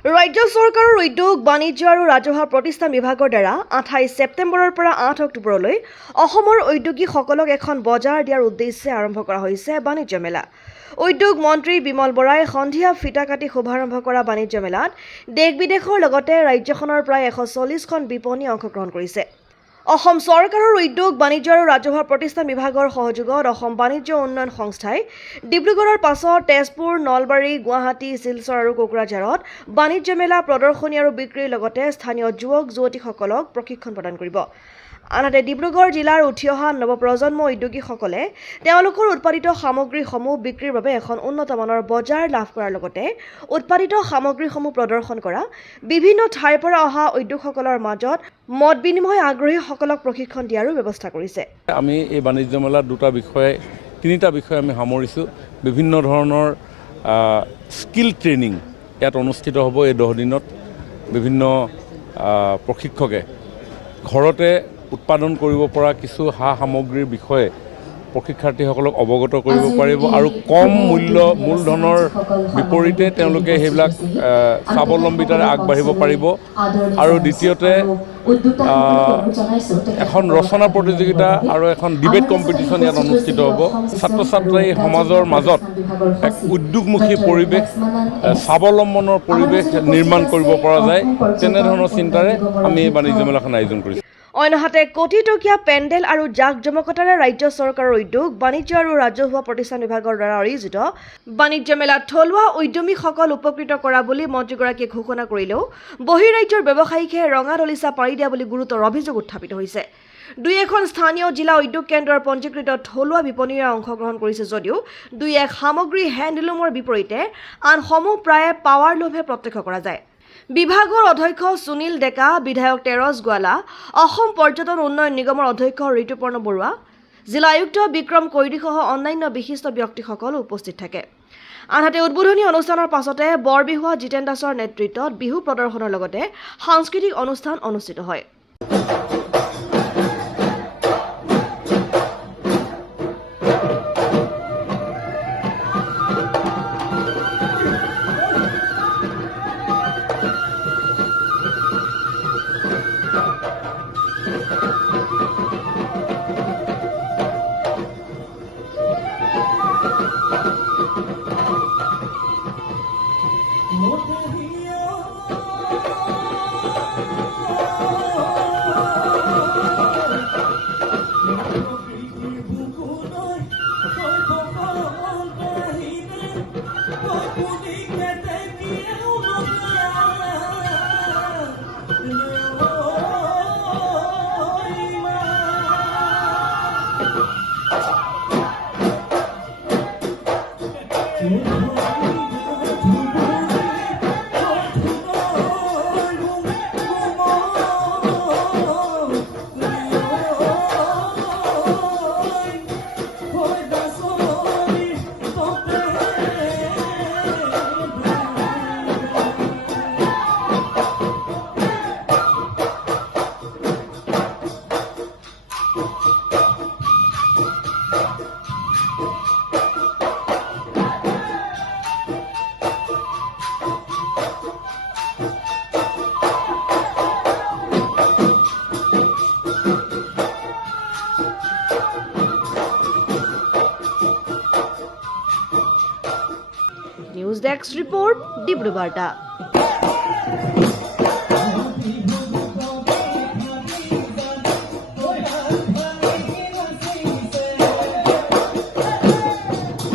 ৰাজ্য চৰকাৰৰ উদ্যোগ বাণিজ্য আৰু ৰাজহুৱা প্ৰতিষ্ঠান বিভাগৰ দ্বাৰা 28 ছেপ্টেম্বৰৰ পৰা 8 অক্টোবৰলৈ অসমৰ উদ্যোগীসকলক এখন বজাৰ দিয়াৰ উদ্দেশ্যে আৰম্ভ কৰা হৈছে বাণিজ্য মেলা। উদ্যোগ মন্ত্ৰী বিমল বৰাই সন্ধিয়া ফিটা কাটি শুভাৰম্ভ কৰা বাণিজ্য মেলাত দেশ-বিদেশৰ লগতে ৰাজ্যখনৰ প্ৰায় 140খন বিপণী অংশগ্ৰহণ কৰিছে। অসম চৰকাৰৰ উদ্যোগ বাণিজ্য আৰু ৰাজহুৱা প্ৰতিষ্ঠান বিভাগৰ সহযোগত অসম বাণিজ্য উন্নয়ন সংস্থাই ডিব্ৰুগড়ৰ পাছত তেজপুৰ, নলবাৰী, গুৱাহাটী, শিলচৰ আৰু কোকৰাঝাৰত বাণিজ্য মেলা প্ৰদৰ্শনী আৰু বিক্ৰীৰ লগতে স্থানীয় যুৱক-যুৱতীসকলক প্ৰশিক্ষণ প্ৰদান কৰিব। আনহাতে ডিব্ৰুগড় জিলাৰ উঠি অহা নৱপ্ৰজন্ম উদ্যোগীসকলে তেওঁলোকৰ উৎপাদিত সামগ্ৰীসমূহ বিক্ৰীৰ বাবে এখন উন্নত মানৰ বজাৰ লাভ কৰাৰ লগতে উৎপাদিত সামগ্ৰীসমূহ প্ৰদৰ্শন কৰা বিভিন্ন ঠাইৰ পৰা অহা উদ্যোগসকলৰ মাজত মত বিনিময় আগ্ৰহীসকলক প্ৰশিক্ষণ দিয়াৰো ব্যৱস্থা কৰিছে। আমি এই বাণিজ্য মেলাত তিনিটা বিষয় আমি সামৰিছোঁ। বিভিন্ন ধৰণৰ স্কিল ট্ৰেইনিং ইয়াত অনুষ্ঠিত হ'ব। এই 10 দিনত বিভিন্ন প্ৰশিক্ষকে ঘৰতে উৎপাদন কৰিব পৰা কিছু সামগ্ৰীৰ বিষয়ে প্ৰশিক্ষাৰ্থীসকলক অৱগত কৰিব পাৰিব আৰু কম মূলধনৰ বিপৰীতে তেওঁলোকে সেইবিলাক স্বাৱলম্বিতাৰে আগবাঢ়িব পাৰিব। আৰু দ্বিতীয়তে এখন ৰচনা প্ৰতিযোগিতা আৰু এখন ডিবেট কম্পিটিশ্যন ইয়াত অনুষ্ঠিত হ'ব। ছাত্ৰ-ছাত্ৰী সমাজৰ মাজত এক উদ্যোগমুখী পৰিৱেশ, স্বাৱলম্বনৰ পৰিৱেশ নিৰ্মাণ কৰিব পৰা যায়, তেনেধৰণৰ চিন্তাৰে আমি এই বাণিজ্য মেলাখন আয়োজন কৰিছোঁ। অন্যহাতে কোটিটকীয়া পেণ্ডেল আৰু জাক-জমকতাৰে ৰাজ্য চৰকাৰৰ উদ্যোগ বাণিজ্য আৰু ৰাজহুৱা প্ৰতিষ্ঠান বিভাগৰ দ্বাৰা আয়োজিত বাণিজ্য মেলাত থলুৱা উদ্যমীসকল উপকৃত কৰা বুলি মন্ত্ৰীগৰাকীয়ে ঘোষণা কৰিলেও বহিৰাজ্যৰ ব্যৱসায়ীকে ৰঙা দলিচা পাৰি দিয়া বুলি গুৰুতৰ অভিযোগ উত্থাপিত হৈছে। দুই এখন স্থানীয় জিলা উদ্যোগ কেন্দ্ৰৰ পঞ্জীকৃত থলুৱা বিপণীৰে অংশগ্ৰহণ কৰিছে যদিও দুই এক সামগ্ৰী হেণ্ডলুমৰ বিপৰীতে আনসমূহ প্ৰায়ে পাৱাৰ লোভে প্ৰত্যক্ষ কৰা যায়। বিভাগৰ অধ্যক্ষ সুনীল ডেকা, বিধায়ক তেৰছ গোৱালা, অসম পৰ্যটন উন্নয়ন নিগমৰ অধ্যক্ষ ঋতুপৰ্ণ বৰুৱা, জিলা আয়ুক্ত বিক্ৰম কৈৰীসহ অন্যান্য বিশিষ্ট ব্যক্তিসকল উপস্থিত থাকে। আনহাতে উদ্বোধনী অনুষ্ঠানৰ পাছতে বৰবিহুৱা জিতেন দাসৰ নেতৃত্বত বিহু প্ৰদৰ্শনৰ লগতে সাংস্কৃতিক অনুষ্ঠান অনুষ্ঠিত হয়। News desk report Dibrugarh.